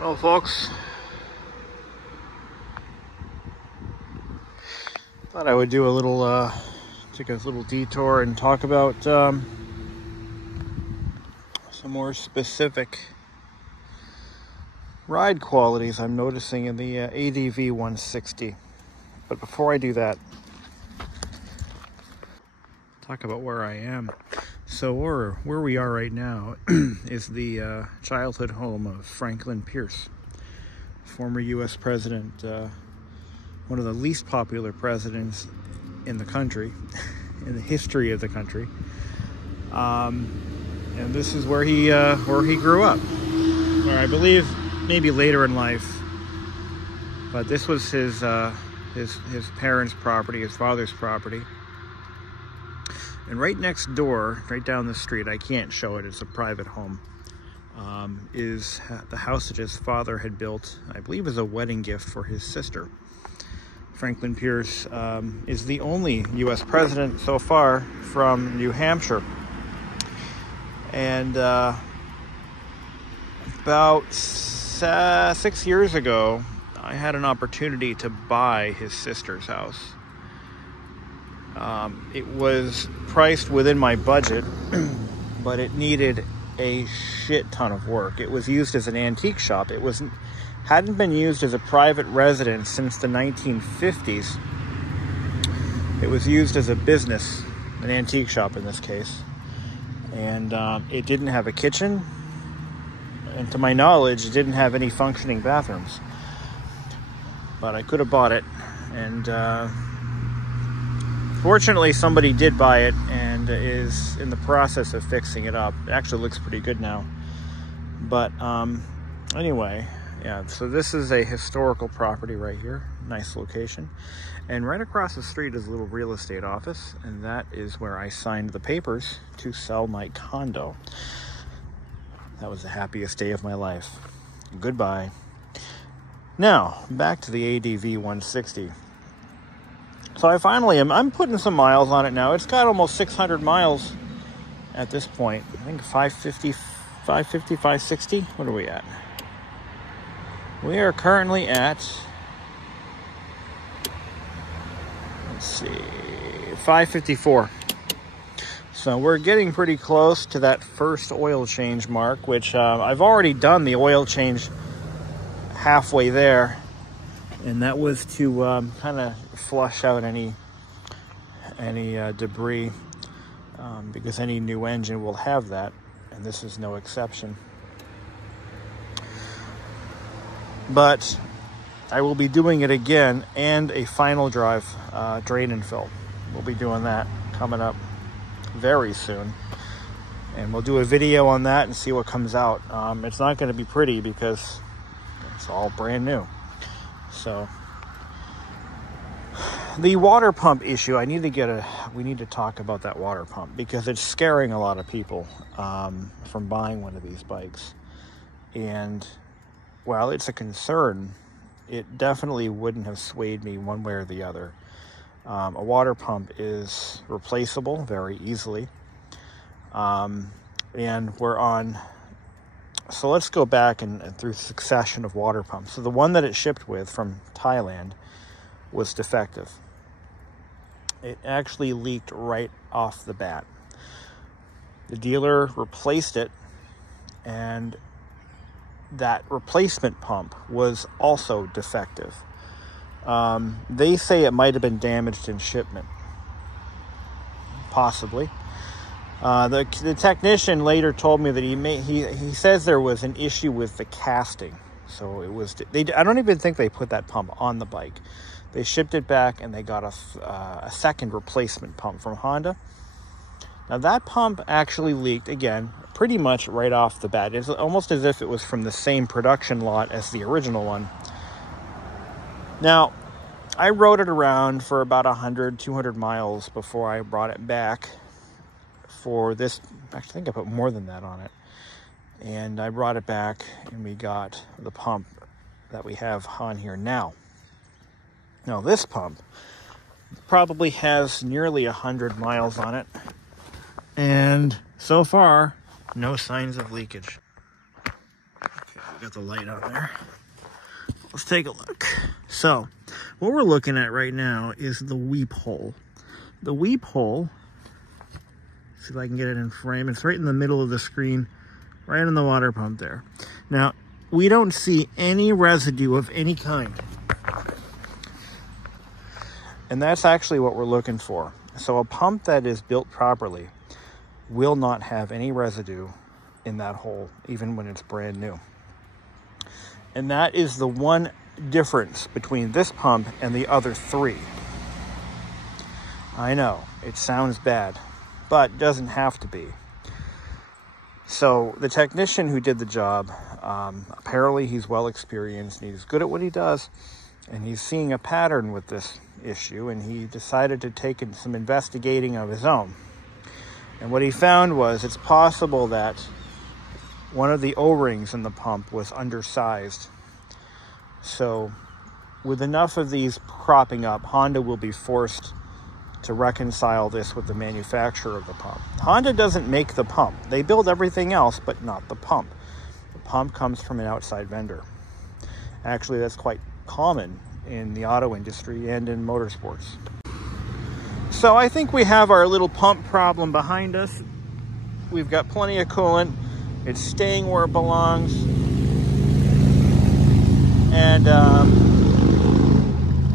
Well, folks, thought I would do a little, take a little detour and talk about some more specific ride qualities I'm noticing in the ADV160. But before I do that, talk about where I am. So where we are right now is the childhood home of Franklin Pierce, former U.S. president, one of the least popular presidents in the country, in the history of the country. And this is where he grew up, or I believe maybe later in life. But this was his parents' property, his father's property. And right next door, right down the street, I can't show it, it's a private home, is the house that his father had built, I believe as a wedding gift for his sister. Franklin Pierce is the only U.S. president so far from New Hampshire. And about 6 years ago, I had an opportunity to buy his sister's house. It was priced within my budget, but it needed a shit ton of work. It was used as an antique shop. It hadn't been used as a private residence since the 1950s. It was used as a business, an antique shop in this case. And it didn't have a kitchen. And to my knowledge, it didn't have any functioning bathrooms. But I could have bought it. And fortunately, somebody did buy it and is in the process of fixing it up. It actually looks pretty good now. But anyway, yeah, so this is a historical property right here. Nice location. And right across the street is a little real estate office, and that is where I signed the papers to sell my condo. That was the happiest day of my life. Goodbye. Now, back to the ADV160. So I'm putting some miles on it now. It's got almost 600 miles at this point. I think 550, 560. What are we at? We are currently at, let's see, 554. So we're getting pretty close to that first oil change mark, which I've already done the oil change halfway there. And that was to kind of flush out any debris, because any new engine will have that, and this is no exception. But I will be doing it again, and a final drive, drain and fill. We'll be doing that coming up very soon, and we'll do a video on that and see what comes out. It's not going to be pretty because it's all brand new. So the water pump issue, we need to talk about that water pump, because it's scaring a lot of people from buying one of these bikes. And while it's a concern, it definitely wouldn't have swayed me one way or the other. A water pump is replaceable very easily. And we're on, so let's go back and through succession of water pumps. So the one that it shipped with from Thailand was defective. It actually leaked right off the bat. The dealer replaced it, and that replacement pump was also defective. They say it might have been damaged in shipment. Possibly. The technician later told me that he says there was an issue with the casting. So it was, I don't even think they put that pump on the bike. They shipped it back and they got a second replacement pump from Honda. Now that pump actually leaked, again, pretty much right off the bat. It's almost as if it was from the same production lot as the original one. Now, I rode it around for about 100, 200 miles before I brought it back for this. Actually, I think I put more than that on it. And I brought it back and we got the pump that we have on here now. Now this pump probably has nearly 100 miles on it. And so far, no signs of leakage. Okay, got the light on there. Let's take a look. So, what we're looking at right now is the weep hole. The weep hole, see if I can get it in frame. It's right in the middle of the screen, right in the water pump there. Now, we don't see any residue of any kind. And that's actually what we're looking for. So a pump that is built properly will not have any residue in that hole, even when it's brand new. And that is the one difference between this pump and the other three. I know, it sounds bad, but doesn't have to be. So the technician who did the job, apparently he's well experienced and he's good at what he does, and he's seeing a pattern with this issue, and he decided to take in some investigating of his own. And what he found was it's possible that one of the O-rings in the pump was undersized. So with enough of these cropping up, Honda will be forced to reconcile this with the manufacturer of the pump. Honda doesn't make the pump. They build everything else, but not the pump. The pump comes from an outside vendor. Actually, that's quite common in the auto industry and in motorsports. So I think we have our little pump problem behind us. We've got plenty of coolant. It's staying where it belongs. And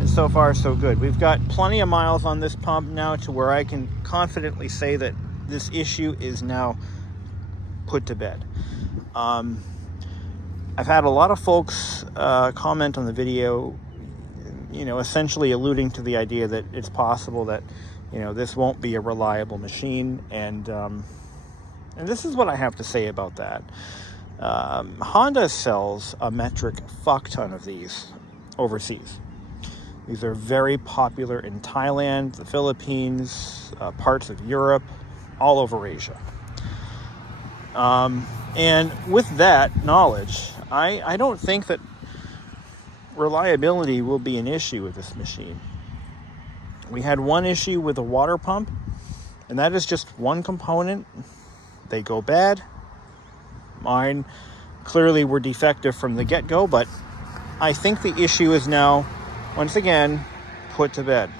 so far, so good. We've got plenty of miles on this pump now to where I can confidently say that this issue is now put to bed. I've had a lot of folks comment on the video, essentially alluding to the idea that it's possible that, this won't be a reliable machine. And this is what I have to say about that. Honda sells a metric fuck ton of these overseas. These are very popular in Thailand, the Philippines, parts of Europe, all over Asia. And with that knowledge, I don't think that reliability will be an issue with this machine. We had one issue with the water pump, and that is just one component. They go bad. Mine clearly were defective from the get-go, but I think the issue is now, once again, put to bed.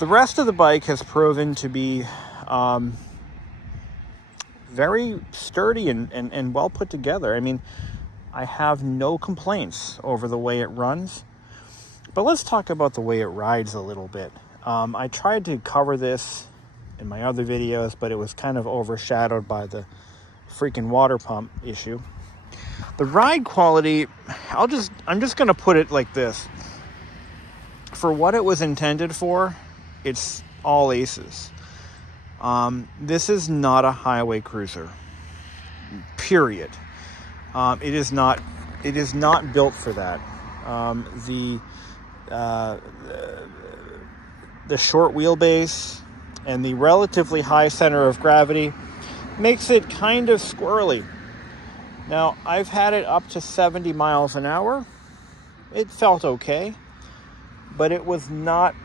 The rest of the bike has proven to be very sturdy and well put together. I mean, I have no complaints over the way it runs. But let's talk about the way it rides a little bit. I tried to cover this in my other videos, but it was kind of overshadowed by the freaking water pump issue. The ride quality, I'm just going to put it like this. For what it was intended for, it's all aces. This is not a highway cruiser. Period. It is not built for that. The short wheelbase and the relatively high center of gravity makes it kind of squirrely. Now, I've had it up to 70 miles an hour. It felt okay, but it was not,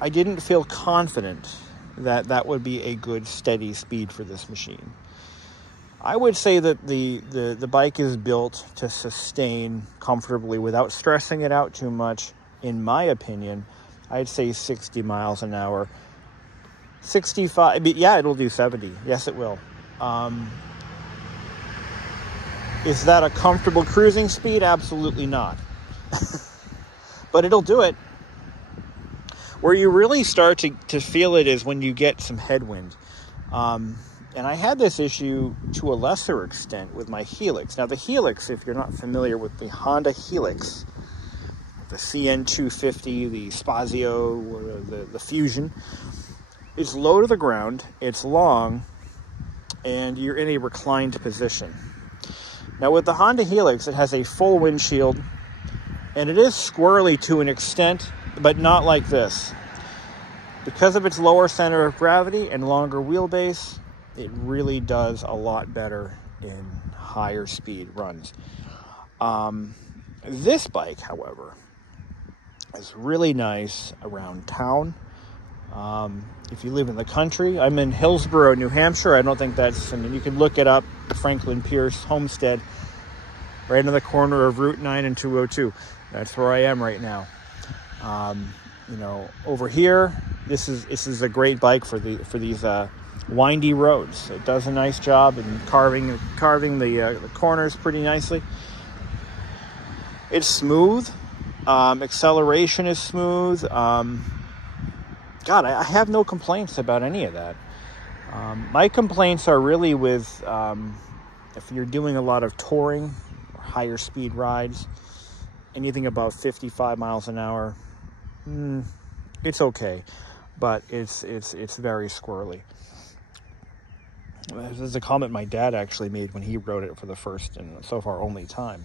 I didn't feel confident that that would be a good steady speed for this machine. I would say that the bike is built to sustain comfortably without stressing it out too much. In my opinion, I'd say 60 miles an hour. 65, but yeah, it'll do 70. Yes, it will. Is that a comfortable cruising speed? Absolutely not. But it'll do it. Where you really start to feel it is when you get some headwind. And I had this issue to a lesser extent with my Helix. Now the Helix, if you're not familiar with the Honda Helix, the CN250, the Spazio, or the Fusion, it's low to the ground, it's long, and you're in a reclined position. Now with the Honda Helix, it has a full windshield, and it is squirrely to an extent, but not like this. Because of its lower center of gravity and longer wheelbase, it really does a lot better in higher speed runs. This bike, however, is really nice around town. If you live in the country, I'm in Hillsborough, New Hampshire. I don't think that's, I mean, you can look it up, Franklin Pierce Homestead, right on the corner of Route 9 and 202. That's where I am right now. You know, over here, this is a great bike for these windy roads. It does a nice job in carving the corners pretty nicely. It's smooth. Acceleration is smooth. God, I have no complaints about any of that. My complaints are really with if you're doing a lot of touring or higher speed rides, anything above 55 miles an hour, it's okay, but it's very squirrely. This is a comment my dad actually made when he rode it for the first and so far only time.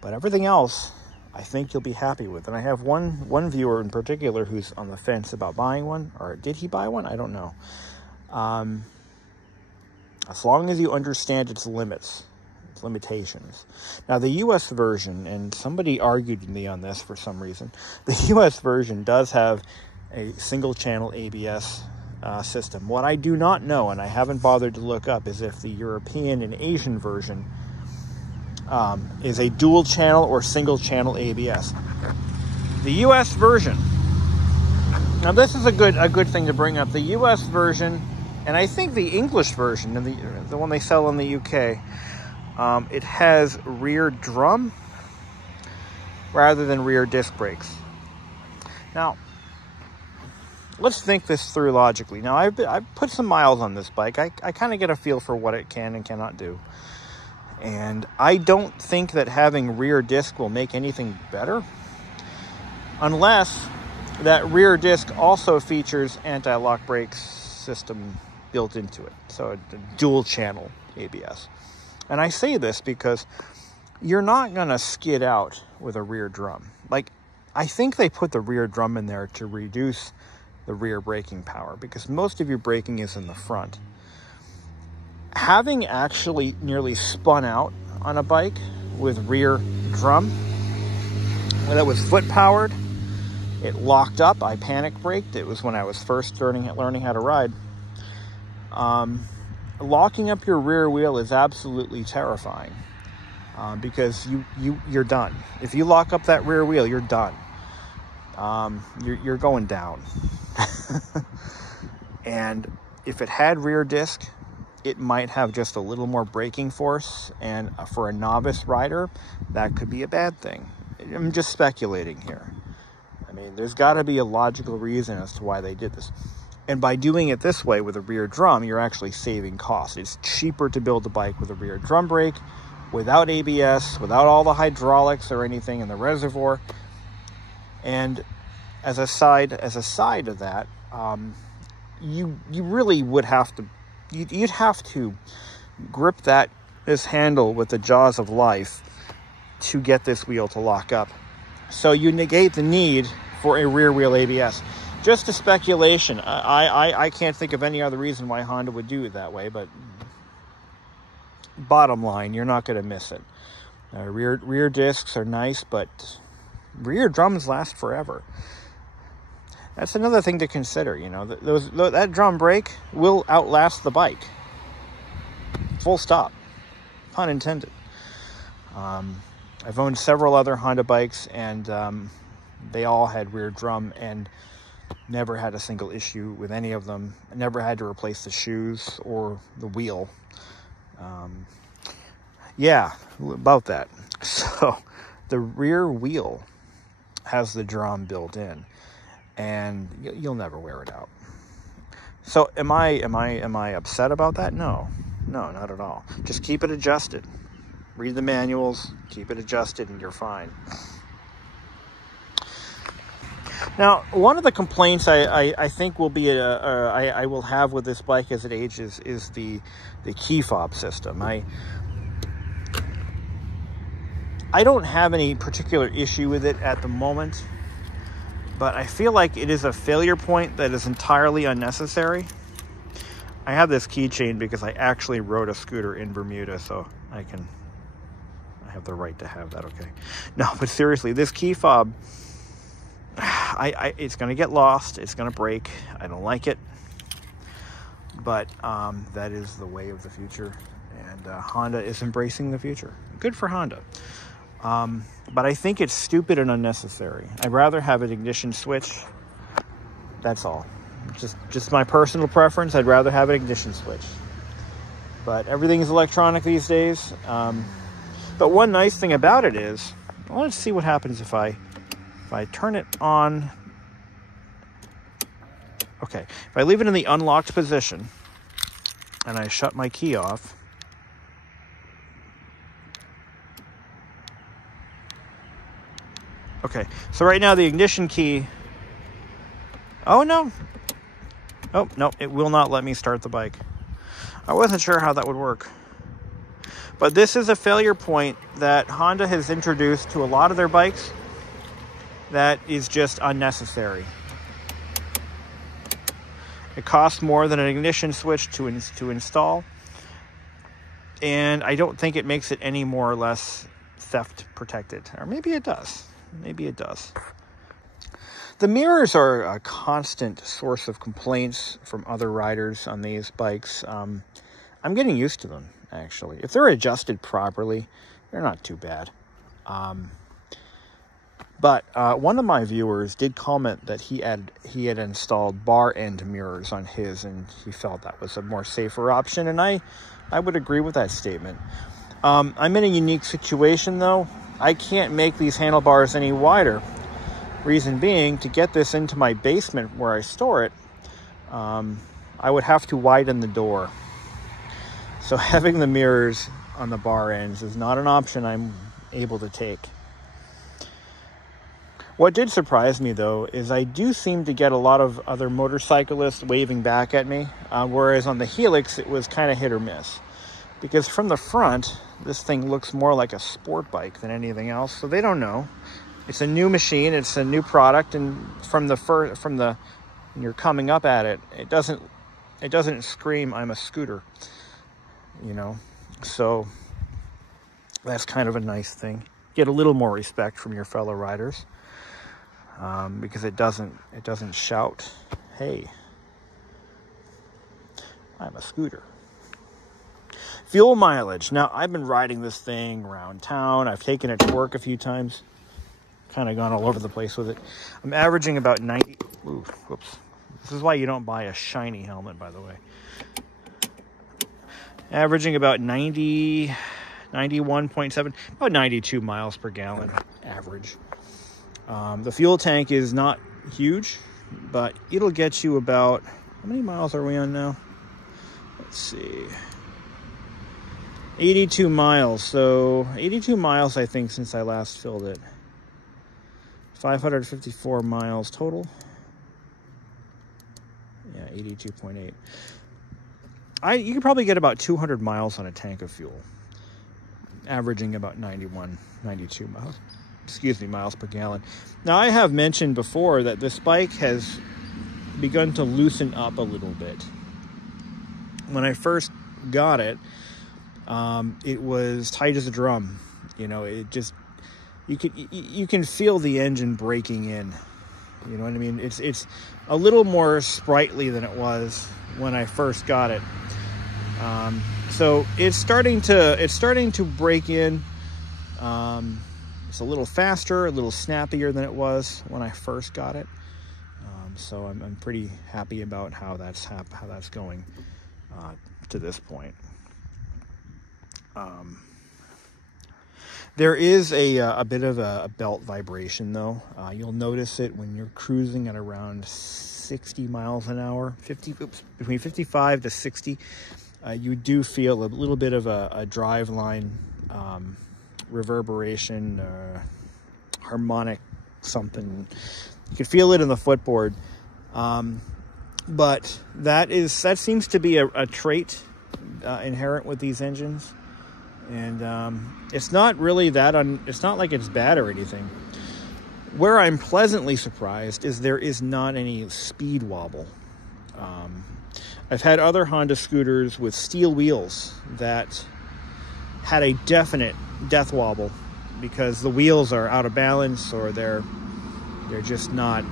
But everything else, I think you'll be happy with. And I have one viewer in particular who's on the fence about buying one, or did he buy one? I don't know. As long as you understand its limits, its limitations. Now, the U.S. version, and somebody argued with me on this for some reason, the U.S. version does have a single-channel ABS system. What I do not know, and I haven't bothered to look up, is if the European and Asian version is a dual channel or single channel ABS. The US version, now this is a good thing to bring up. The US version, and I think the English version, and the one they sell in the UK, it has rear drum rather than rear disc brakes. Now, let's think this through logically. Now, I've put some miles on this bike. I kind of get a feel for what it can and cannot do. And I don't think that having rear disc will make anything better, unless that rear disc also features anti-lock brakes system built into it. So a dual channel ABS. And I say this because you're not going to skid out with a rear drum. Like, I think they put the rear drum in there to reduce the rear braking power, because most of your braking is in the front. Having actually nearly spun out on a bike with rear drum, that was foot powered, it locked up, I panic braked. It was when I was first learning how to ride. Locking up your rear wheel is absolutely terrifying, because you're done. If you lock up that rear wheel, you're done. You're going down. And if it had rear disc, it might have just a little more braking force, and for a novice rider, that could be a bad thing. I'm just speculating here. I mean, there's got to be a logical reason as to why they did this. And by doing it this way with a rear drum, you're actually saving costs. It's cheaper to build a bike with a rear drum brake, without ABS, without all the hydraulics or anything in the reservoir. And as a side of that, you really would have to, you'd have to grip this handle with the jaws of life to get this wheel to lock up. So you negate the need for a rear wheel ABS. Just a speculation. I can't think of any other reason why Honda would do it that way, but bottom line, you're not going to miss it. Rear discs are nice, but rear drums last forever. That's another thing to consider. You know, that drum brake will outlast the bike. Full stop. Pun intended. I've owned several other Honda bikes, and they all had rear drum, and never had a single issue with any of them. I never had to replace the shoes or the wheel. Yeah, about that. So the rear wheel has the drum built in, and you'll never wear it out. So am I upset about that? No, not at all. Just keep it adjusted. Read the manuals, keep it adjusted, and you're fine. Now, one of the complaints I think will be I will have with this bike as it ages is the key fob system. I don't have any particular issue with it at the moment, but I feel like it is a failure point that is entirely unnecessary. I have this keychain because I actually rode a scooter in Bermuda, so I have the right to have that, okay? No, but seriously, this key fob, it's going to get lost. It's going to break. I don't like it. But that is the way of the future. And Honda is embracing the future. Good for Honda. But I think it's stupid and unnecessary. I'd rather have an ignition switch. That's all. Just my personal preference. I'd rather have an ignition switch. But everything is electronic these days. But one nice thing about it is, well, let's see what happens if I turn it on. Okay, if I leave it in the unlocked position and I shut my key off, okay, so right now the ignition key, oh no, it will not let me start the bike. I wasn't sure how that would work. But this is a failure point that Honda has introduced to a lot of their bikes that is just unnecessary. It costs more than an ignition switch to install, and I don't think it makes it any more or less theft protected. Or maybe it does. Maybe it does. The mirrors are a constant source of complaints from other riders on these bikes. I'm getting used to them, actually. If they're adjusted properly, they're not too bad. But one of my viewers did comment that he had installed bar end mirrors on his, and he felt that was a more safer option, and I would agree with that statement. I'm in a unique situation, though. I can't make these handlebars any wider. Reason being, to get this into my basement where I store it, I would have to widen the door. So having the mirrors on the bar ends is not an option I'm able to take. What did surprise me, though, is I do seem to get a lot of other motorcyclists waving back at me, whereas on the Helix, it was kind of hit or miss. Because from the front, this thing looks more like a sport bike than anything else, so they don't know. It's a new machine, it's a new product, and from the when you're coming up at it, it doesn't scream, "I'm a scooter," you know. So that's kind of a nice thing. Get a little more respect from your fellow riders. Because it doesn't shout, "Hey, I'm a scooter." Fuel mileage. Now, I've been riding this thing around town. I've taken it to work a few times. Kind of gone all over the place with it. I'm averaging about 90. Ooh, whoops. This is why you don't buy a shiny helmet, by the way. Averaging about 91.7, about 92 miles per gallon average. The fuel tank is not huge, but it'll get you about, how many miles are we on now? Let's see. 82 miles. So 82 miles, I think, since I last filled it. 554 miles total. Yeah, 82.8. You could probably get about 200 miles on a tank of fuel, averaging about 92 miles. Miles per gallon. Now, I have mentioned before that this bike has begun to loosen up a little bit. When I first got it, it was tight as a drum. You know, it just, you can feel the engine breaking in. You know what I mean? It's a little more sprightly than it was when I first got it. So it's starting to break in. It's a little faster, a little snappier than it was when I first got it. So I'm pretty happy about how that's going to this point. There is a bit of a belt vibration, though. You'll notice it when you're cruising at around 60 miles an hour, between 55 to 60. You do feel a little bit of a drive line reverberation, harmonic something. You can feel it in the footboard. But that seems to be a trait inherent with these engines. And it's not really it's not like it's bad or anything. Where I'm pleasantly surprised is there is not any speed wobble. I've had other Honda scooters with steel wheels that had a definite death wobble because the wheels are out of balance or they're They're just not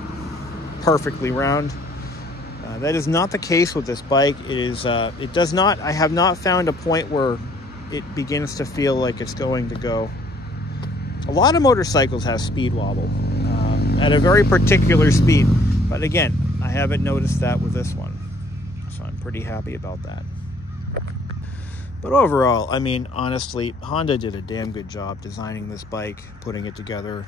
perfectly round. That is not the case with this bike. It does not, I have not found a point where it begins to feel like it's going to go. A lot of motorcycles have speed wobble at a very particular speed, but again, I haven't noticed that with this one, so I'm pretty happy about that. But overall, I mean, honestly, Honda did a damn good job designing this bike, putting it together.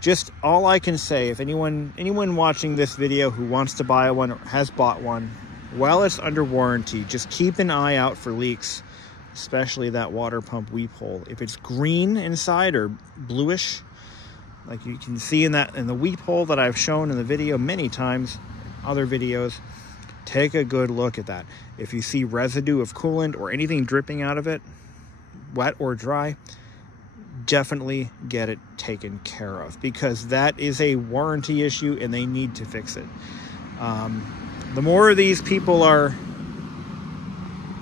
Just all I can say, if anyone watching this video who wants to buy one or has bought one, while it's under warranty, just keep an eye out for leaks, especially that water pump weep hole. If it's green inside or bluish, like you can see in the weep hole that I've shown in the video many times, other videos, take a good look at that. If you see residue of coolant or anything dripping out of it, wet or dry, definitely get it taken care of, because that is a warranty issue and they need to fix it. The more these people are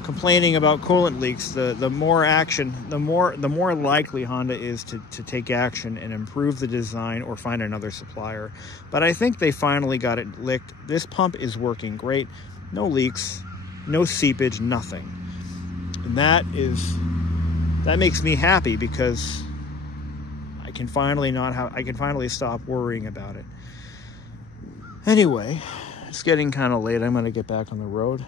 complaining about coolant leaks, the more action, the more likely Honda is to take action and improve the design or find another supplier. But I think they finally got it licked. This pump is working great. No leaks, no seepage, nothing. And that makes me happy, because I can finally stop worrying about it. Anyway, it's getting kind of late. I'm going to get back on the road.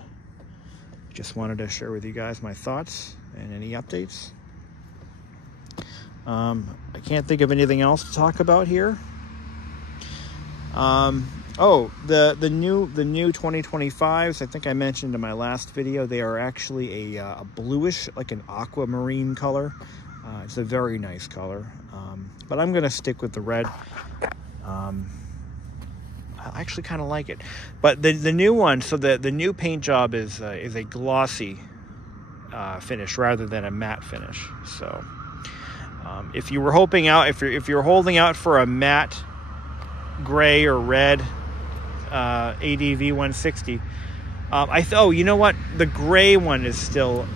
Just wanted to share with you guys my thoughts and any updates. I can't think of anything else to talk about here. Oh, the new 2025s, I think I mentioned in my last video, they are actually a bluish, like an aquamarine color. It's a very nice color, but I'm gonna stick with the red. I actually kind of like it, but the new one, so the new paint job is a glossy finish rather than a matte finish. So if you were hoping out, if you're holding out for a matte gray or red ADV160, oh, you know what? The gray one is still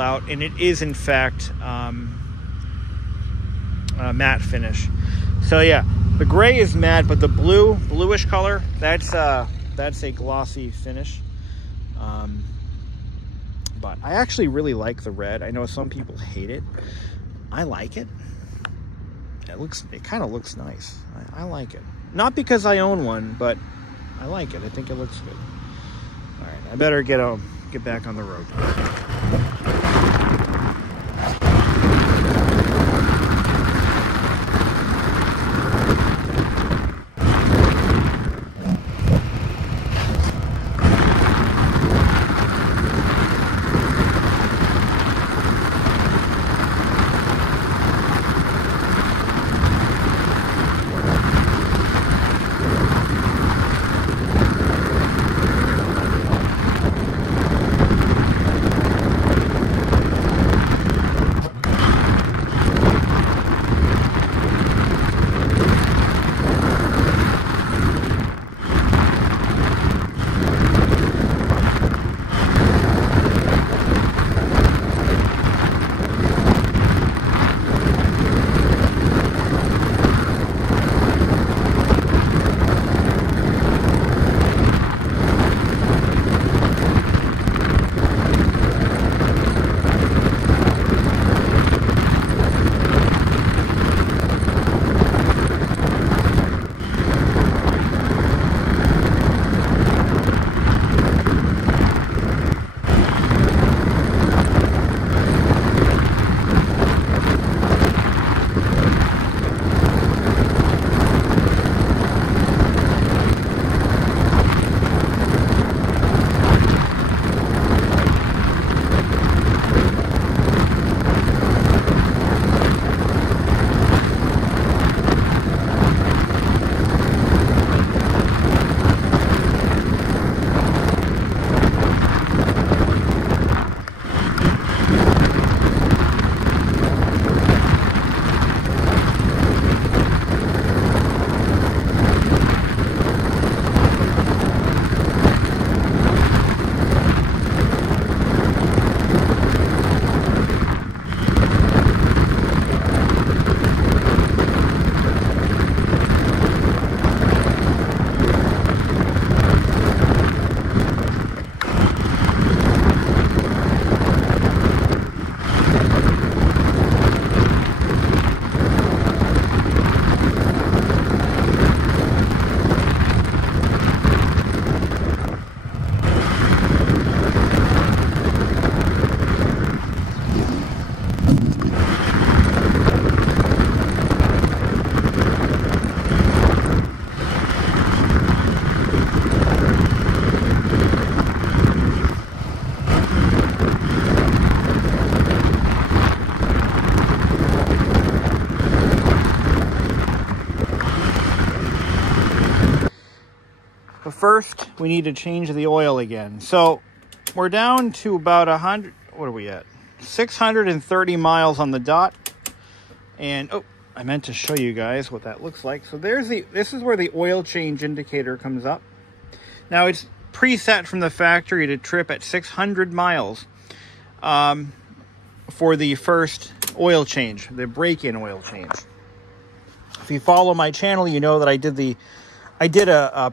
out, and it is in fact a matte finish. So yeah, the gray is matte, but the bluish color, that's a glossy finish. But I actually really like the red. I know some people hate it. I like it. It kind of looks nice. I like it. Not because I own one, but I like it. I think it looks good. All right, I better get back on the road. first we need to change the oil again. So we're down to about 100, what are we at? 630 miles on the dot. And, oh, I meant to show you guys what that looks like. So this is where the oil change indicator comes up. Now it's preset from the factory to trip at 600 miles for the first oil change, the break-in oil change. If you follow my channel, you know that I did a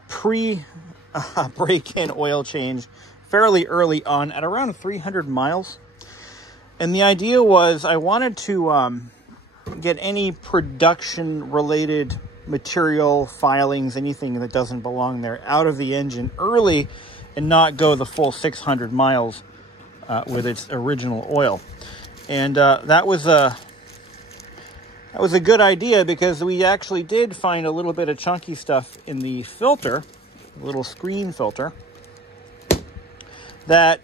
break-in oil change fairly early on at around 300 miles. And the idea was I wanted to get any production-related material, filings, anything that doesn't belong there out of the engine early and not go the full 600 miles with its original oil. And that was a good idea because we actually did find a little bit of chunky stuff in the filter, a little screen filter, that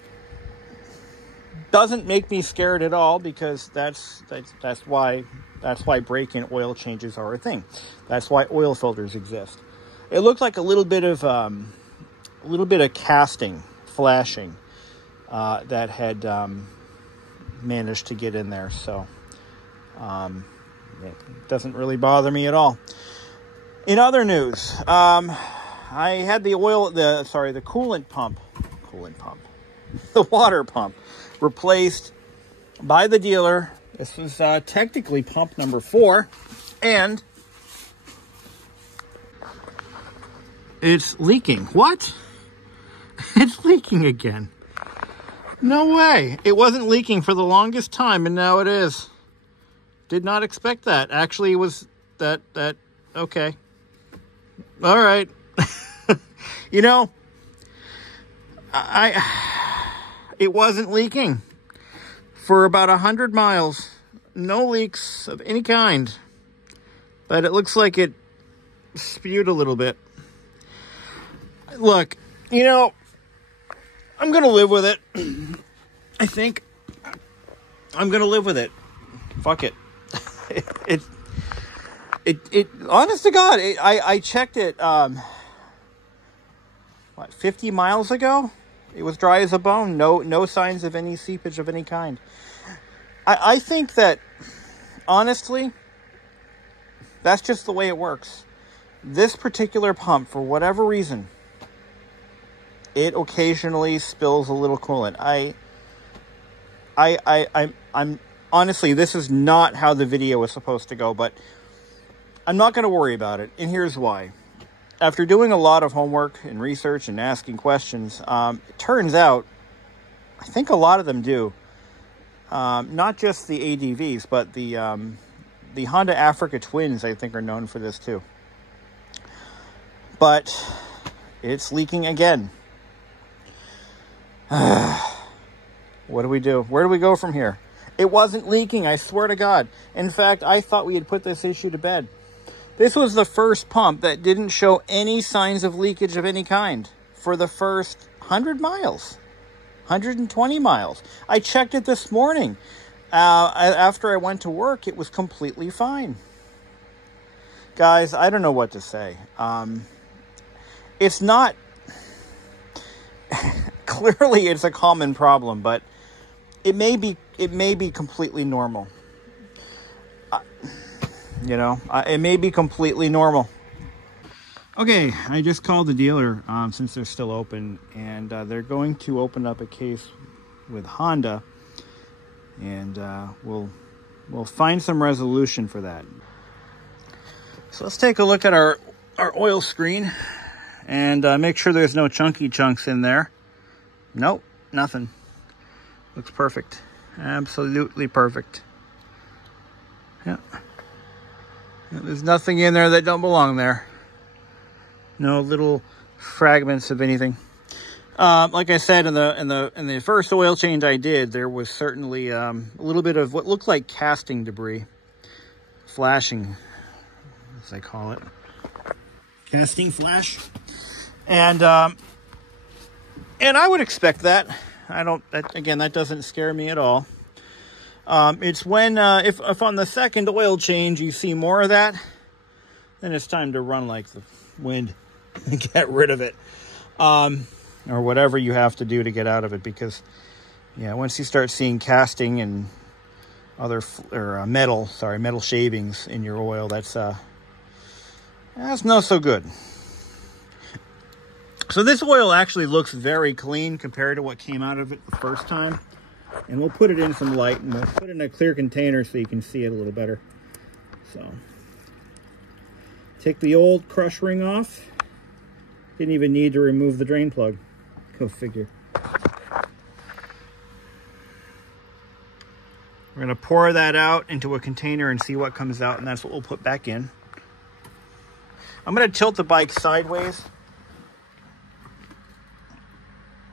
doesn't make me scared at all, because that's why break-in oil changes are a thing. That's why oil filters exist. It looked like a little bit of casting, flashing that had managed to get in there. So it doesn't really bother me at all. In other news, I had the coolant pump, the water pump replaced by the dealer. This was technically pump number 4, and it's leaking. What? It's leaking again. No way. It wasn't leaking for the longest time, and now it is. Did not expect that. Actually, it was that okay. All right. You know, it wasn't leaking for about 100 miles. No leaks of any kind. But it looks like it spewed a little bit. Look, you know, I'm going to live with it. I think I'm going to live with it. Fuck it. It honest to God, I checked it, 50 miles ago? It was dry as a bone. No signs of any seepage of any kind. I think that, honestly, that's just the way it works. This particular pump, for whatever reason, it occasionally spills a little coolant. I'm honestly, this is not how the video was supposed to go, but I'm not going to worry about it, and here's why. After doing a lot of homework and research and asking questions, it turns out, I think a lot of them do. Not just the ADVs, but the Honda Africa Twins, I think, are known for this too. But it's leaking again. What do we do? Where do we go from here? It wasn't leaking, I swear to God. In fact, I thought we had put this issue to bed. This was the first pump that didn't show any signs of leakage of any kind for the first 100 miles, 120 miles. I checked it this morning. After I went to work, it was completely fine. Guys, I don't know what to say. It's not... Clearly, it's a common problem, but it may be completely normal. You know, it may be completely normal. Okay, I just called the dealer since they're still open, and they're going to open up a case with Honda, and we'll find some resolution for that. So let's take a look at our oil screen and make sure there's no chunky chunks in there. Nope, nothing. Looks perfect. Absolutely perfect. Yeah. There's nothing in there that don't belong there. No little fragments of anything. Like I said, in the first oil change I did, there was certainly a little bit of what looked like casting debris, flashing, as they call it, casting flash, and I would expect that. That doesn't scare me at all. It's when, if on the second oil change you see more of that, then it's time to run like the wind and get rid of it. or whatever you have to do to get out of it, because yeah, once you start seeing casting and other metal shavings in your oil, that's not so good. So this oil actually looks very clean compared to what came out of it the first time. And we'll put it in some light, and we'll put it in a clear container so you can see it a little better. So, take the old crush ring off. Didn't even need to remove the drain plug. Go figure. We're going to pour that out into a container and see what comes out, and that's what we'll put back in. I'm going to tilt the bike sideways.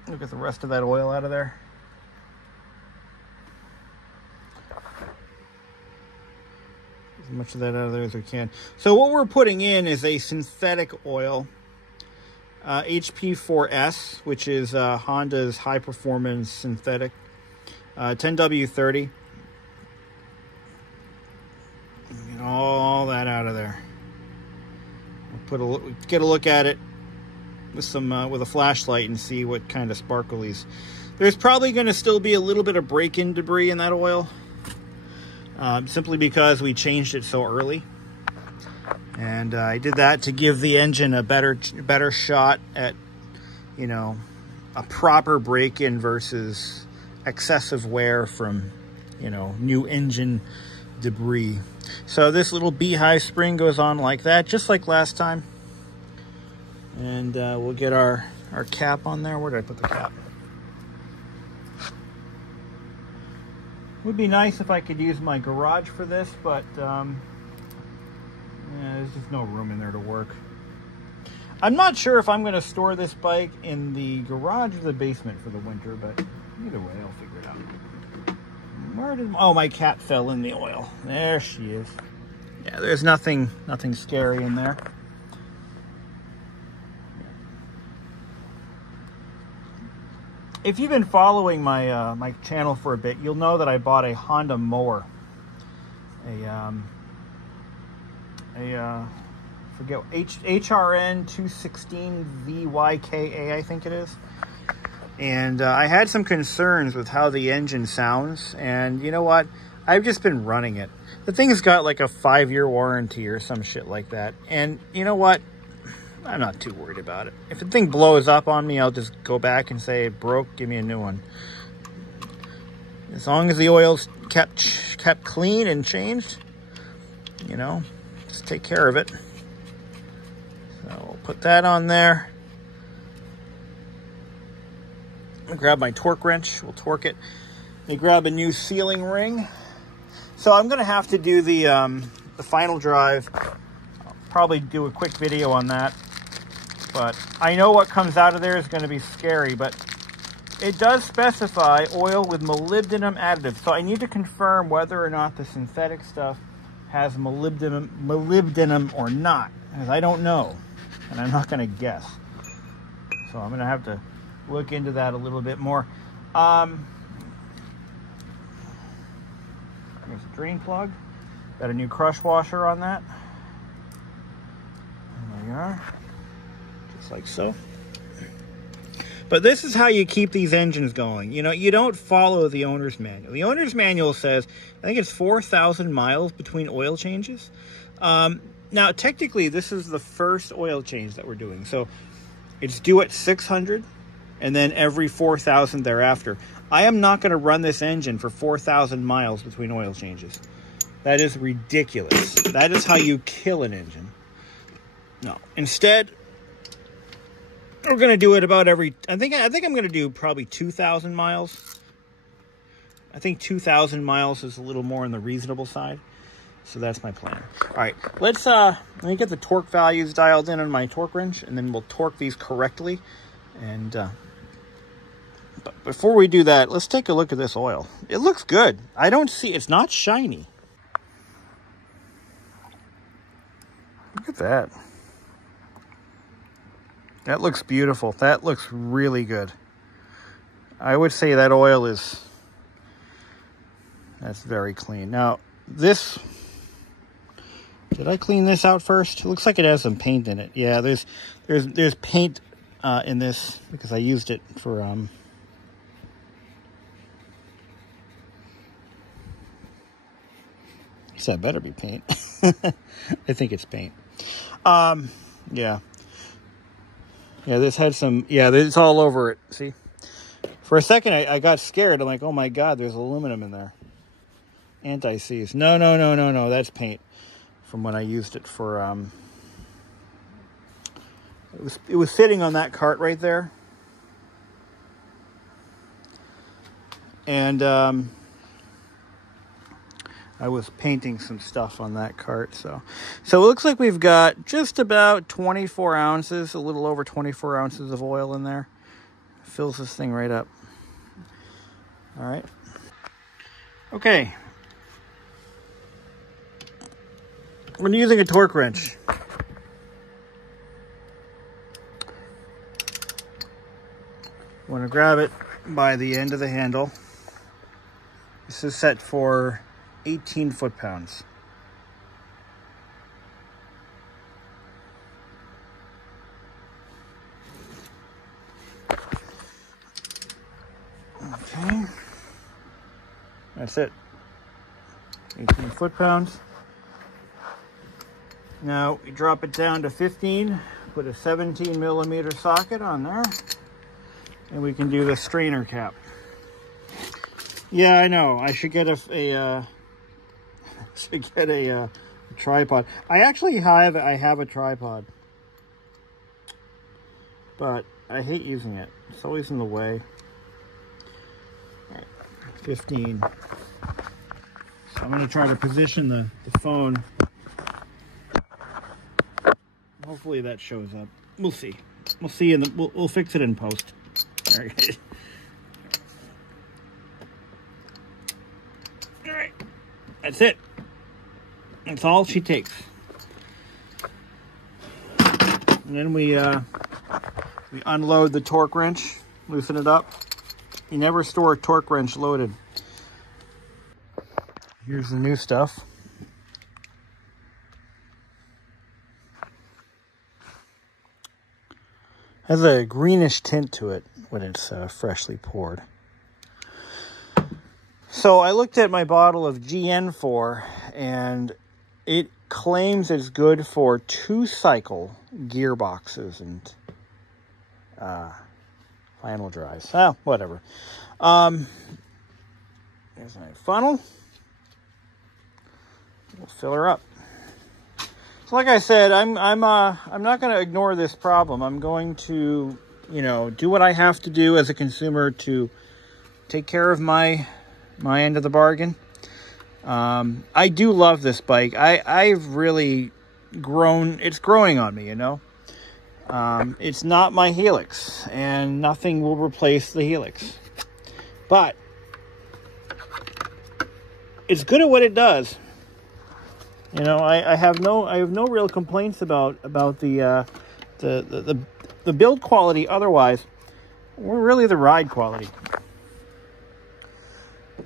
Look at the rest of that oil out of there. As much of that out of there as we can. So what we're putting in is a synthetic oil, HP4S, which is Honda's high-performance synthetic, 10W30. Get all that out of there. We'll get a look at it with with a flashlight and see what kind of sparklies. There's probably going to still be a little bit of break-in debris in that oil, simply because we changed it so early. And I did that to give the engine a better shot at, you know, a proper break-in versus excessive wear from, you know, new engine debris. So this little beehive spring goes on like that, just like last time. And we'll get our cap on there. Where did I put the cap? Would be nice if I could use my garage for this, but yeah, there's just no room in there to work. I'm not sure if I'm going to store this bike in the garage or the basement for the winter, but either way, I'll figure it out. Where did... Oh, my cat fell in the oil. There she is. Yeah, there's nothing scary in there. If you've been following my my channel for a bit, you'll know that I bought a Honda mower. Forget HRN 216 VYKA, I think it is. And I had some concerns with how the engine sounds, and you know what? I've just been running it. The thing's got like a 5-year warranty or some shit like that. And you know what? I'm not too worried about it. If the thing blows up on me, I'll just go back and say it broke, give me a new one. As long as the oil's kept clean and changed, you know, just take care of it. So we'll put that on there. I'll grab my torque wrench, we'll torque it. Let me grab a new sealing ring. So I'm gonna have to do the final drive. I'll probably do a quick video on that. But I know what comes out of there is going to be scary, but it does specify oil with molybdenum additive. So I need to confirm whether or not the synthetic stuff has molybdenum or not, because I don't know, and I'm not going to guess. So I'm going to have to look into that a little bit more. Here's a drain plug. Got a new crush washer on that. And there you are. Like so. But this is how you keep these engines going. You know, you don't follow the owner's manual. The owner's manual says, I think it's 4,000 miles between oil changes. Now, technically, this is the first oil change that we're doing. So it's due at 600 and then every 4,000 thereafter. I am not going to run this engine for 4,000 miles between oil changes. That is ridiculous. That is how you kill an engine. No. Instead, we're going to do it about every... I think I'm going to do probably 2,000 miles. I think 2,000 miles is a little more on the reasonable side. So that's my plan. All right, let me get the torque values dialed in on my torque wrench, and then we'll torque these correctly. And but before we do that, let's take a look at this oil. It looks good. I don't see... It's not shiny. Look at that. That looks beautiful. That looks really good. I would say that oil is... That's very clean. Now, this... Did I clean this out first? It looks like it has some paint in it. Yeah, there's paint in this because I used it for so that better be paint. I think it's paint. Yeah, this had some, it's all over it. See, for a second I got scared. I'm like, oh my god, there's aluminum in there. Anti-seize. No, that's paint from when I used it for it was sitting on that cart right there, and I was painting some stuff on that cart. So it looks like we've got just about 24 ounces, a little over 24 ounces of oil in there. Fills this thing right up. All right. Okay. We're using a torque wrench. You want to grab it by the end of the handle. This is set for 18 foot-pounds. Okay. That's it. 18 foot-pounds. Now we drop it down to 15, put a 17 millimeter socket on there, and we can do the strainer cap. Yeah, I know. I should get a tripod. I actually have a tripod, but I hate using it. It's always in the way. 15. So I'm going to try to position the phone. Hopefully that shows up. We'll see. We'll see, and we'll fix it in post. All right. All right. That's it. That's all she takes. And then we unload the torque wrench, loosen it up. You never store a torque wrench loaded. Here's the new stuff. Has a greenish tint to it when it's freshly poured. So I looked at my bottle of GN4, and it claims it's good for 2-cycle gearboxes and final drives. Whatever. There's my funnel. We'll fill her up. So like I said, I'm not going to ignore this problem. I'm going to, do what I have to do as a consumer to take care of my end of the bargain. I do love this bike. I've really grown. It's growing on me, It's not my Helix, and nothing will replace the Helix. But it's good at what it does. I have no real complaints about the build quality. Otherwise, we're really the ride quality.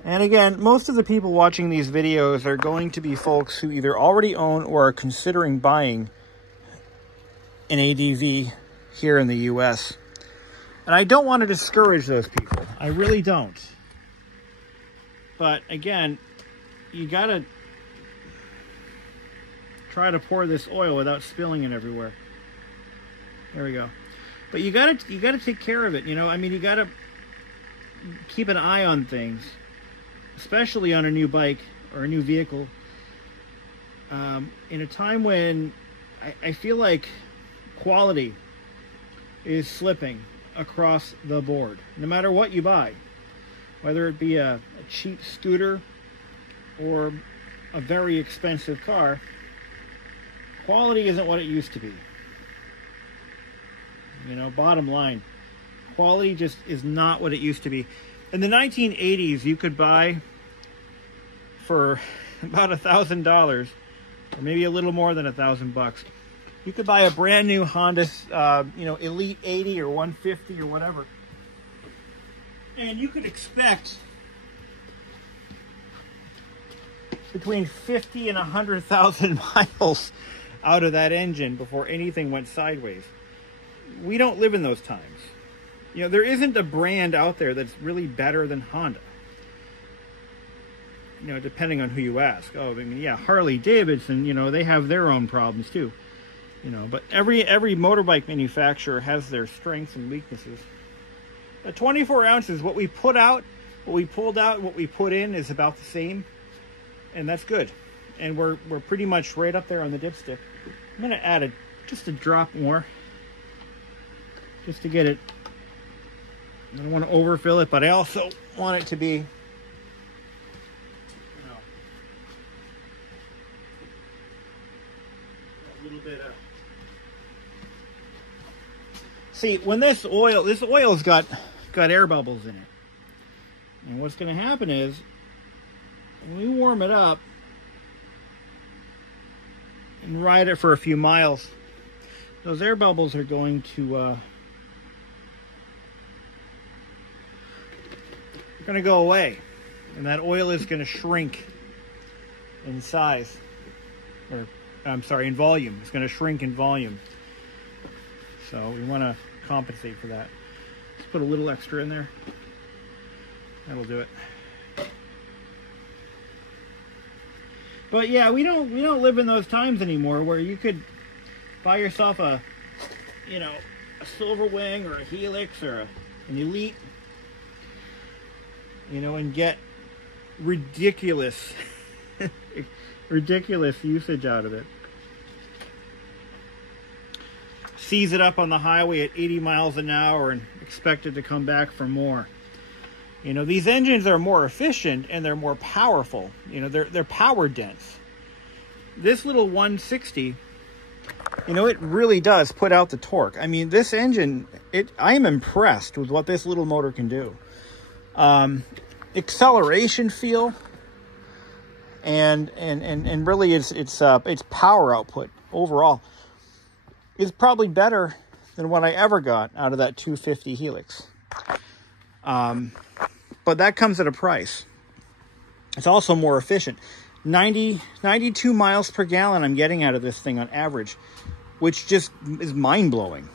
And again, most of the people watching these videos are going to be folks who either already own or are considering buying an ADV here in the US. And I don't want to discourage those people. I really don't. But again, you gotta try to pour this oil without spilling it everywhere. There we go. But you gotta take care of it. You gotta keep an eye on things, especially on a new bike or a new vehicle. In a time when I feel like quality is slipping across the board, no matter what you buy, whether it be a cheap scooter or a very expensive car. Quality isn't what it used to be. Bottom line, quality just is not what it used to be. In the 1980s, you could buy for about $1,000, or maybe a little more than $1,000. You could buy a brand new Honda, Elite 80 or 150 or whatever, and you could expect between 50 and 100,000 miles out of that engine before anything went sideways. We don't live in those times. You know, there isn't a brand out there that's really better than Honda. You know, depending on who you ask. Oh, I mean, yeah, Harley Davidson, you know, they have their own problems too. You know, but every motorbike manufacturer has their strengths and weaknesses. At 24 ounces, what we put out, what we pulled out, what we put in is about the same, and that's good. And we're pretty much right up there on the dipstick. I'm gonna add just a drop more, just to get it. I don't want to overfill it, but I also want it to be, a little bit of. See, when this oil's got air bubbles in it, and what's going to happen is when we warm it up and ride it for a few miles, those air bubbles are going to go away, and that oil is going to shrink in size, or I'm sorry, in volume. It's going to shrink in volume. So we want to compensate for that. Let's put a little extra in there. That'll do it. But yeah, we don't live in those times anymore where you could buy yourself a Silver Wing or a Helix or an Elite, you know, and get ridiculous usage out of it. Seize it up on the highway at 80 miles an hour and expect it to come back for more. You know, these engines are more efficient and they're more powerful. You know, they're power dense. This little 160, you know, it really does put out the torque. I mean, this engine, I am impressed with what this little motor can do. Acceleration feel and really its power output overall is probably better than what I ever got out of that 250 Helix. But that comes at a price. It's also more efficient. 92 miles per gallon I'm getting out of this thing on average, which just is mind-blowing.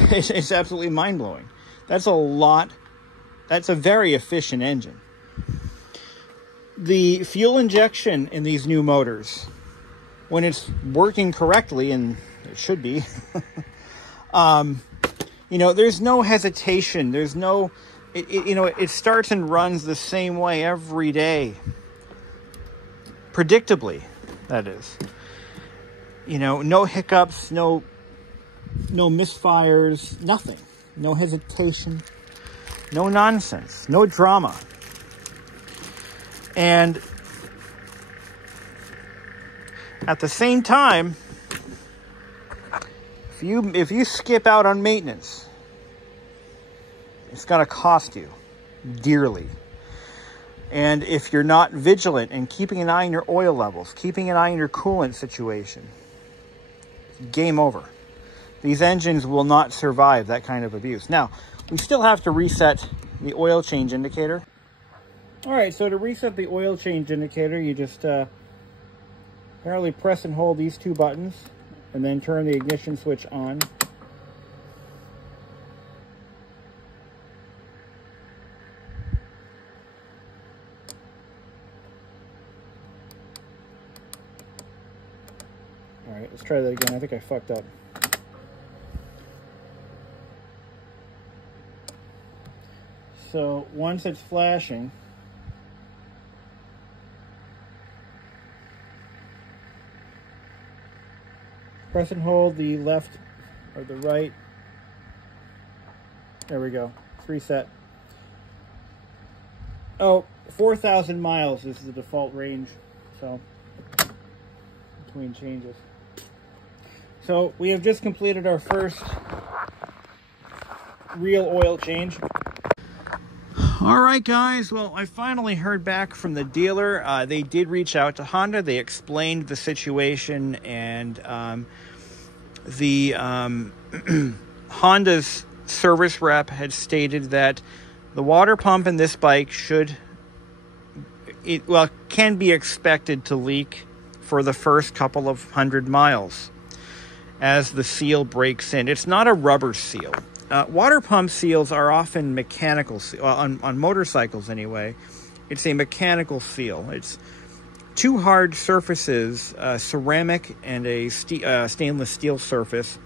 It's absolutely mind-blowing. That's a lot. That's a very efficient engine. The fuel injection in these new motors, when it's working correctly, and it should be, you know, there's no hesitation. There's no, you know, it starts and runs the same way every day. Predictably, that is. You know, no hiccups, no misfires, nothing. No hesitation, no nonsense, no drama. And at the same time, if you skip out on maintenance, it's going to cost you dearly. And if you're not vigilant and keeping an eye on your oil levels, keeping an eye on your coolant situation, game over. These engines will not survive that kind of abuse. Now, we still have to reset the oil change indicator. All right, so to reset the oil change indicator, you just apparently press and hold these two buttons and then turn the ignition switch on. All right, let's try that again. I think I fucked up. So once it's flashing, press and hold the left or the right. There we go. It's reset. Oh, 4,000 miles is the default range. So between changes. So we have just completed our first real oil change. All right, guys. Well, I finally heard back from the dealer. They did reach out to Honda. They explained the situation, and Honda's service rep had stated that the water pump in this bike can be expected to leak for the first couple of 100 miles. as the seal breaks in. It's not a rubber seal. Water pump seals are often mechanical on motorcycles anyway. It's a mechanical seal. It's two hard surfaces, ceramic and a stainless steel surface,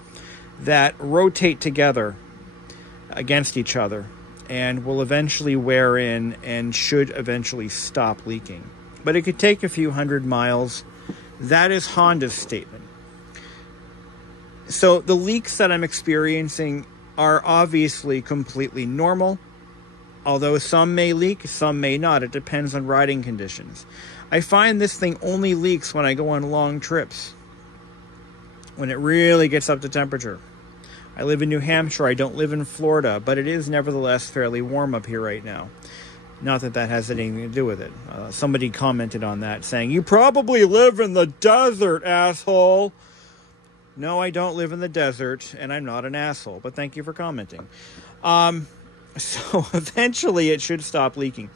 that rotate together against each other and will eventually wear in and should eventually stop leaking. But it could take a few hundred miles. That is Honda's statement. So the leaks that I'm experiencing are obviously completely normal, although some may leak, some may not. It depends on riding conditions. I find this thing only leaks when I go on long trips, when it really gets up to temperature. I live in New Hampshire. I don't live in Florida, but it is nevertheless fairly warm up here right now. Not that that has anything to do with it. Somebody commented on that saying, "You probably live in the desert, asshole." No, I don't live in the desert, and I'm not an asshole, but thank you for commenting. So eventually it should stop leaking.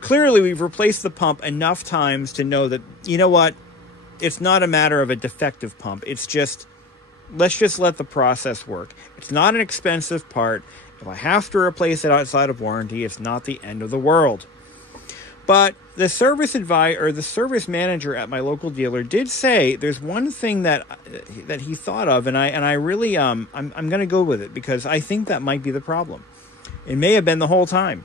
Clearly, we've replaced the pump enough times to know that, you know what, it's not a matter of a defective pump. It's just, let's just let the process work. It's not an expensive part. If I have to replace it outside of warranty, it's not the end of the world. But the service advisor, or the service manager at my local dealer, did say there's one thing that he thought of, and I really I'm going to go with it because I think that might be the problem. It may have been the whole time.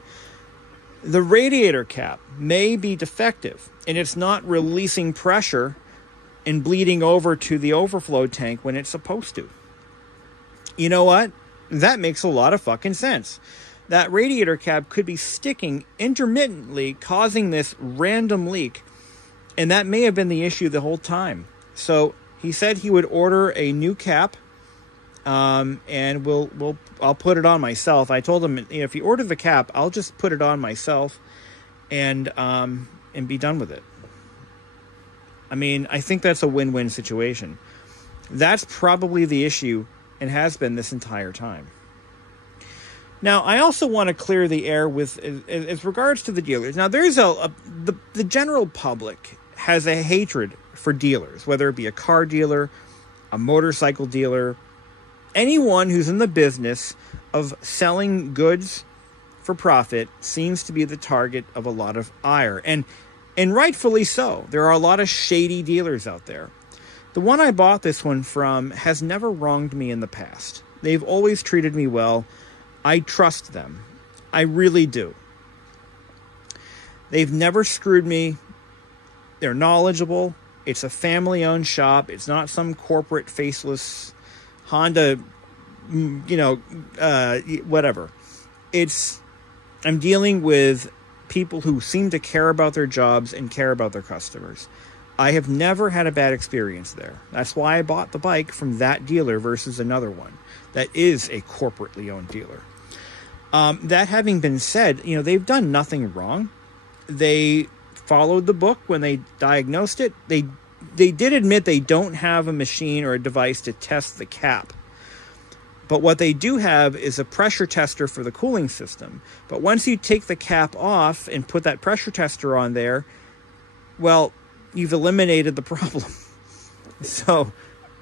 The radiator cap may be defective, and it's not releasing pressure and bleeding over to the overflow tank when it's supposed to. You know what? That makes a lot of fucking sense. That radiator cap could be sticking intermittently, causing this random leak, and that may have been the issue the whole time. So he said he would order a new cap, and I'll put it on myself. I told him, if you order the cap, I'll just put it on myself and be done with it. I mean, I think that's a win-win situation. That's probably the issue and has been this entire time. Now, I also want to clear the air with as regards to the dealers. Now, there's the general public has a hatred for dealers, whether it be a car dealer, a motorcycle dealer, anyone who's in the business of selling goods for profit seems to be the target of a lot of ire. And rightfully so. There are a lot of shady dealers out there. The one I bought this one from has never wronged me in the past. They've always treated me well. I trust them. I really do. They've never screwed me. They're knowledgeable. It's a family-owned shop. It's not some corporate faceless Honda, whatever. I'm dealing with people who seem to care about their jobs and care about their customers. I have never had a bad experience there. That's why I bought the bike from that dealer versus another one that is a corporately owned dealer. That having been said, they've done nothing wrong. They followed the book when they diagnosed it. They did admit they don't have a machine or a device to test the cap. But what they do have is a pressure tester for the cooling system. But once you take the cap off and put that pressure tester on there, well, you've eliminated the problem. So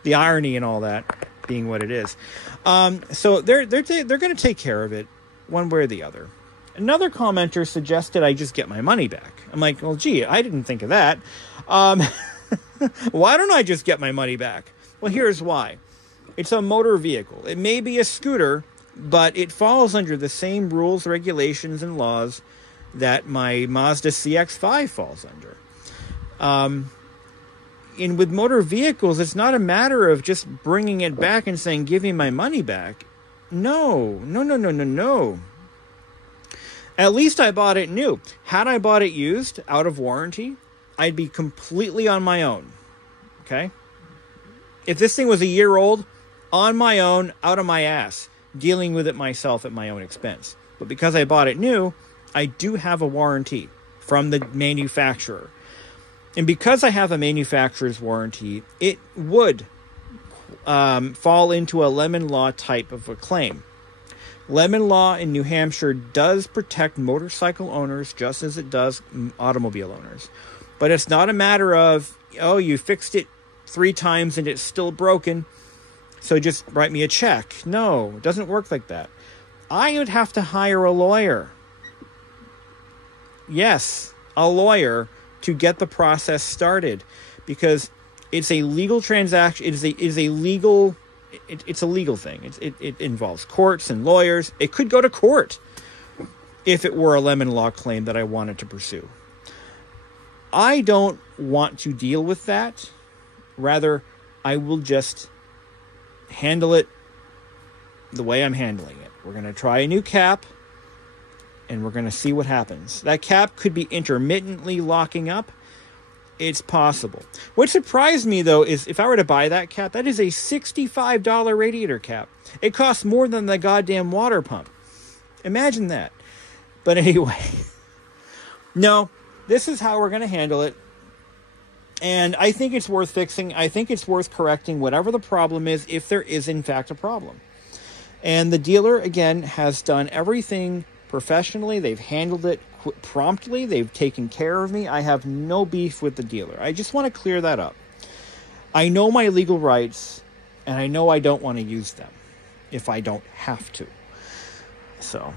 the irony in all that being what it is. So they're going to take care of it one way or the other. Another commenter suggested I just get my money back. I'm like, well, gee, I didn't think of that. Why don't I just get my money back? Well, here's why. It's a motor vehicle. It may be a scooter, but it falls under the same rules, regulations, and laws that my Mazda CX-5 falls under. And with motor vehicles, it's not a matter of just bringing it back and saying, give me my money back. No. At least I bought it new. Had I bought it used, out of warranty, I'd be completely on my own. Okay? If this thing was a year old, on my own, out of my ass, dealing with it myself at my own expense. But because I bought it new, I do have a warranty from the manufacturer. And because I have a manufacturer's warranty, it would fall into a lemon law type of a claim. Lemon law in New Hampshire does protect motorcycle owners just as it does automobile owners. But it's not a matter of, you fixed it 3 times and it's still broken. so just write me a check. No, it doesn't work like that. I would have to hire a lawyer. Yes, a lawyer to get the process started, because it's a legal transaction. It's a legal thing. It involves courts and lawyers. It could go to court if it were a lemon law claim that I wanted to pursue. I don't want to deal with that. Rather, I will just handle it the way I'm handling it. We're going to try a new cap, and we're going to see what happens. That cap could be intermittently locking up. It's possible. What surprised me, though, is if I were to buy that cap, that is a $65 radiator cap. It costs more than the goddamn water pump. Imagine that. But anyway, no, this is how we're going to handle it. And I think it's worth fixing. I think it's worth correcting whatever the problem is, if there is, in fact, a problem. And the dealer, again, has done everything professionally. They've handled it promptly. They've taken care of me. I have no beef with the dealer. I just want to clear that up. I know my legal rights, and I know I don't want to use them if I don't have to. So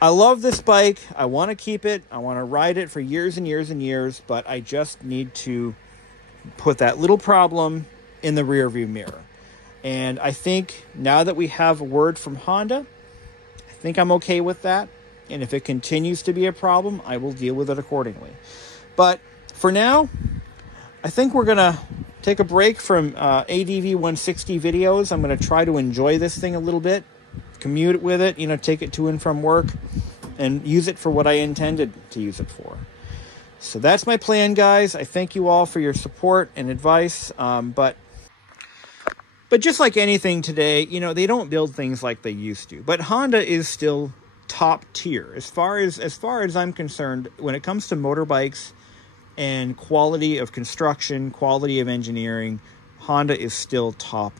I love this bike. I want to keep it. I want to ride it for years and years and years, but I just need to put that little problem in the rearview mirror. And I think now that we have a word from Honda, I think I'm okay with that. And if it continues to be a problem, I will deal with it accordingly. But for now, I think we're going to take a break from ADV160 videos. I'm going to try to enjoy this thing a little bit, commute with it, take it to and from work, and use it for what I intended to use it for. So that's my plan, guys. I thank you all for your support and advice. But just like anything today, they don't build things like they used to. But Honda is still top tier as far as I'm concerned when it comes to motorbikes and quality of construction, quality of engineering. Honda is still top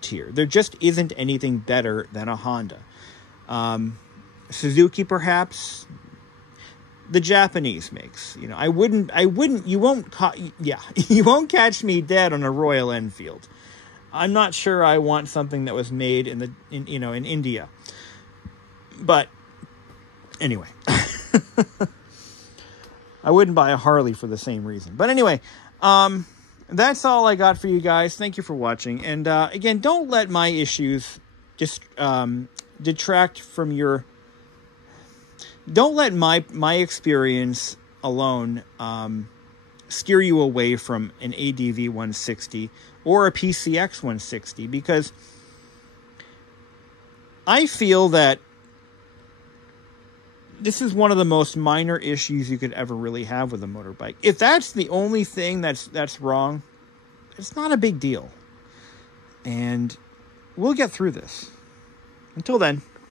tier. There just isn't anything better than a Honda. Suzuki, perhaps. The Japanese makes. You won't catch me dead on a Royal Enfield. I'm not sure I want something that was made in India. But anyway, I wouldn't buy a Harley for the same reason. But anyway, that's all I got for you guys. Thank you for watching. And again, don't let my issues just detract from your... Don't let my experience alone steer you away from an ADV160 or a PCX160, because I feel that this is one of the most minor issues you could ever really have with a motorbike. If that's the only thing that's wrong, it's not a big deal. And we'll get through this. Until then.